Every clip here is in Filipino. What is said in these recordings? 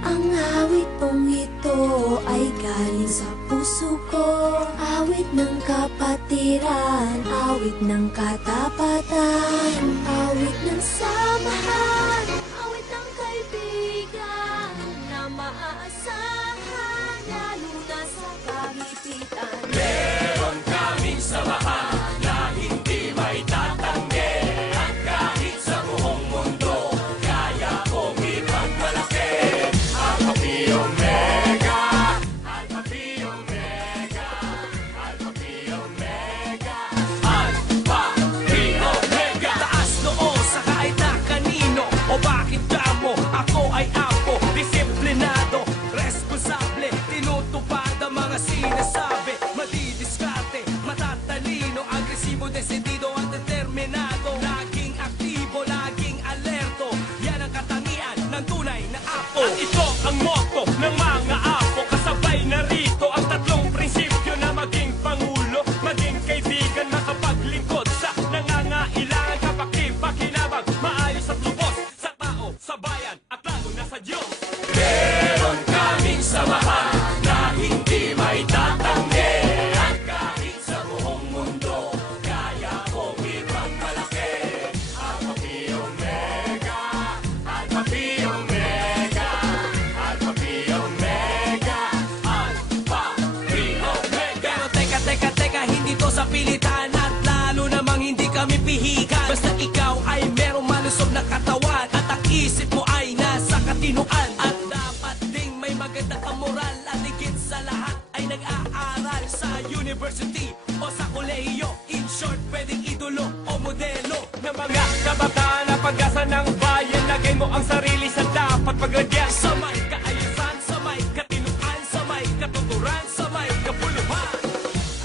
Ang awit kong ito ay galing sa puso ko. Awit ng kapatiran, awit ng katapatan, awit ng samahan, awit ng kaibigan na maaasahan, lalo na sa kagipitan. Meron kaming samahan na hindi may tatanggi, at kahit sa buong mundo kaya kong ipagmalaki. Alpha Phi Omega, Alpha Phi Omega, Alpha Phi Omega, Alpha Phi Omega. Taas noo sa kahit na kanino, o bakit mo ako ay apo, disiplinado, responsable, tinutupad ang mga sinasabi, madidiskarte, matatalino, agresibo, desidido at determinado, laging aktibo, laging alerto, yan ang katangian ng tunay na apo. At ito ang motto ng mga apo, kasabay na rito ang tatlong prinsipyo na maging pangulo, maging kaibigan, makapaglingkod sa nangangailangan, kapakipakinabang, maayos at lubos sa tao, sa bayan at lalo na sa Diyos. Meron kaming samahan na hindi may tatanggi, at kahit sa buong mundo kaya kong ipagmalaki. Alpha Phi Omega, Alpha Phi Omega, Alpha Phi Omega, Alpha Phi Omega. Pero teka, hindi to sa pilitan, at lalo namang hindi kami pihikan. Basta ikaw ay merong malusog na katawan, at ang isip mo ay nasa katinuan, at dapat ding may maganda kang moral, at higit sa lahat ay nag-aaral sa university o sa kolehiyo. In short, pwedeng idolo o modelo ng mga kabataan na pag-asa ng bayan. Lagay mo ang sarili sa dapat paglagyan, sa may kaayusan, sa may katinuan, sa may katuturan, sa may kapuluhan.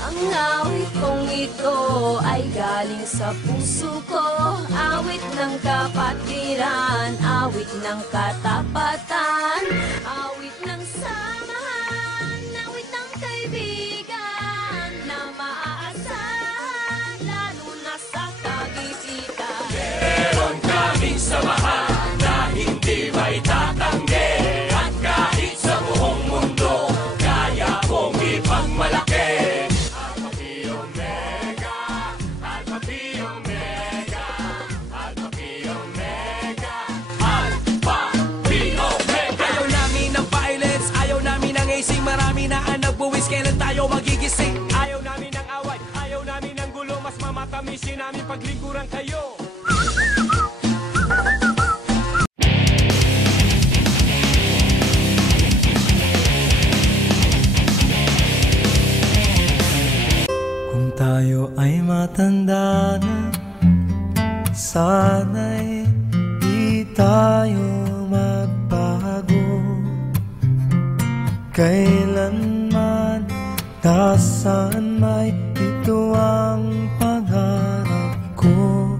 Ang awit kong ito ay galing sa puso ko. Awit ng kapatiran, awit ng katapatan, awit ng samahan, awit ng kaibigan na maaasahan, lalo na sa kagipitan. Meron kaming samahan na hindi may tatanggi, at kahit sa buong mundo kaya kong ipagmalaki. Alpha Phi Omega, Alpha Phi Omega, Alpha Phi Omega, Alpha Phi Omega. Ayaw namin ng violence, ayaw namin ng acing, marami na ang nagbuwis, kailan tayo magigising? Ayaw namin ng away, ayaw namin ng gulo, mas mamatamisin namin paglingkuran kayo. Kung tayo ay matanda na, sana'y di tayo magbago. Kailanman, nasaan may ito ang pangarap ko.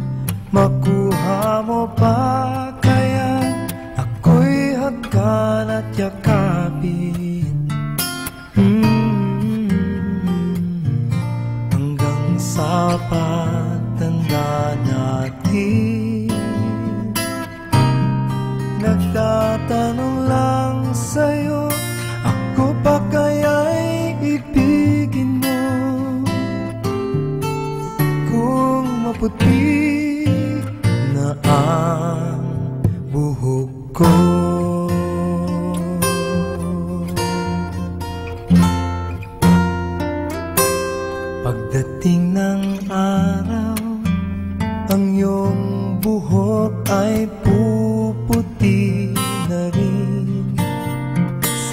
Makuha mo pa kaya ako'y hagkan at yakapin. Hanggang sa pagtanda natin, nagtatanong lang sa'yo, ako pa kaya'y ibigin mo? Kung maputi na ang buhok ko, pagdating ng araw, ang iyong buhok ay puputi na rin.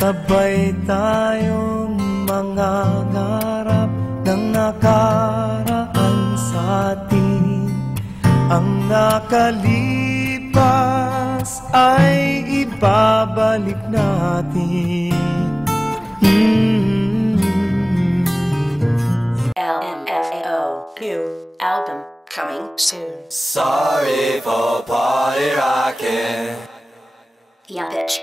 Sabay tayong mangangarap ng nakaraan sa atin. Ang nakalipas ay ibabalik natin. LMFAO new album coming soon. Sorry for party rocking. Yeah, bitch.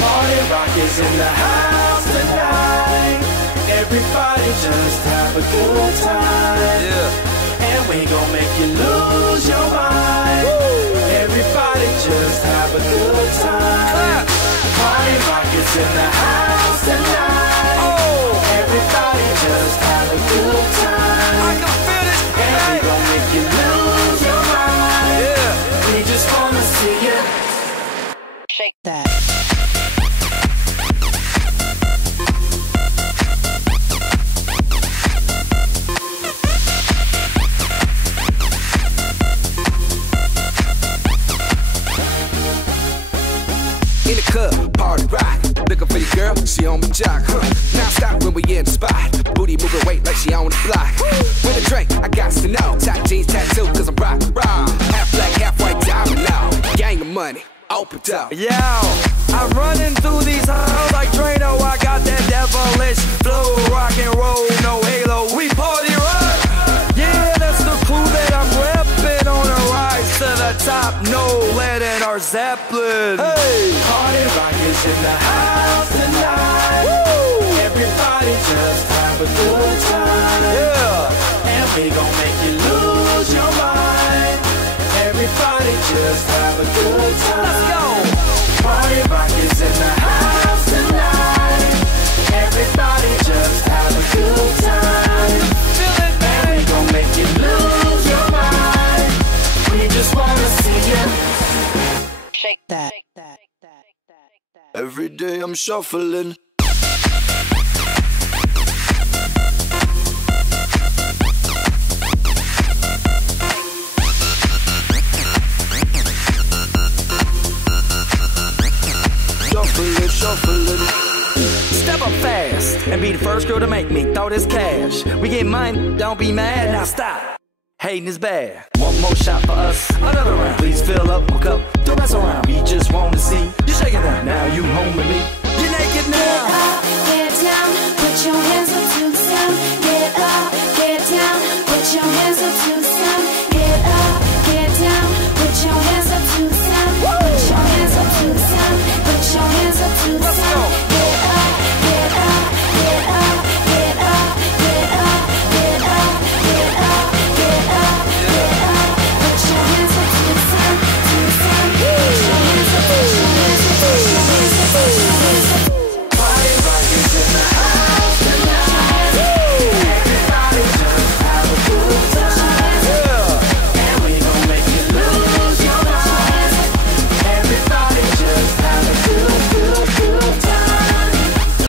Party rock is in the house tonight. Everybody just have a good time. Yeah. And we gon' make you lose your mind. Woo. Everybody just have a good time. Party rock is in the house tonight. Oh. Everybody just have a good time. I can feel it. And we gon' make you lose your mind. Yeah. We just wanna see you shake that. In the club, party rock. Looking for the girl, she on my jock. Now stop when we in the spot. Booty moving weight like she on the block. With a drink, I got to know. Tight jeans, tattoo, cause I'm rock, raw. Half black, half white, diamond now. Gang of money, open up. Yo, I'm running through these halls like Drano. I got that devilish flow, rock and roll, no halo. We party rock. Yeah, that's the crew that I'm repping on a rise to the top. No lead in our Zeppelin. Hey, party rock is in the house tonight. Woo. Everybody just have a good time. Yeah, and we gon' make you lose your mind. Everybody just have a good time. Let's go. Party rock is in the house tonight. Everybody just have a good time. Feel it, man. And we gon' make you lose your mind. We just wanna see you shake that. Every day I'm shuffling. Shuffling. Step up fast and be the first girl to make me throw this cash. We get mine, don't be mad, now stop. Hating is bad. One more shot for us, another round. Please fill up my cup, don't mess around. We just wanna see you shaking down. Now you home with me, you're naked now. Get up, get down, put your hands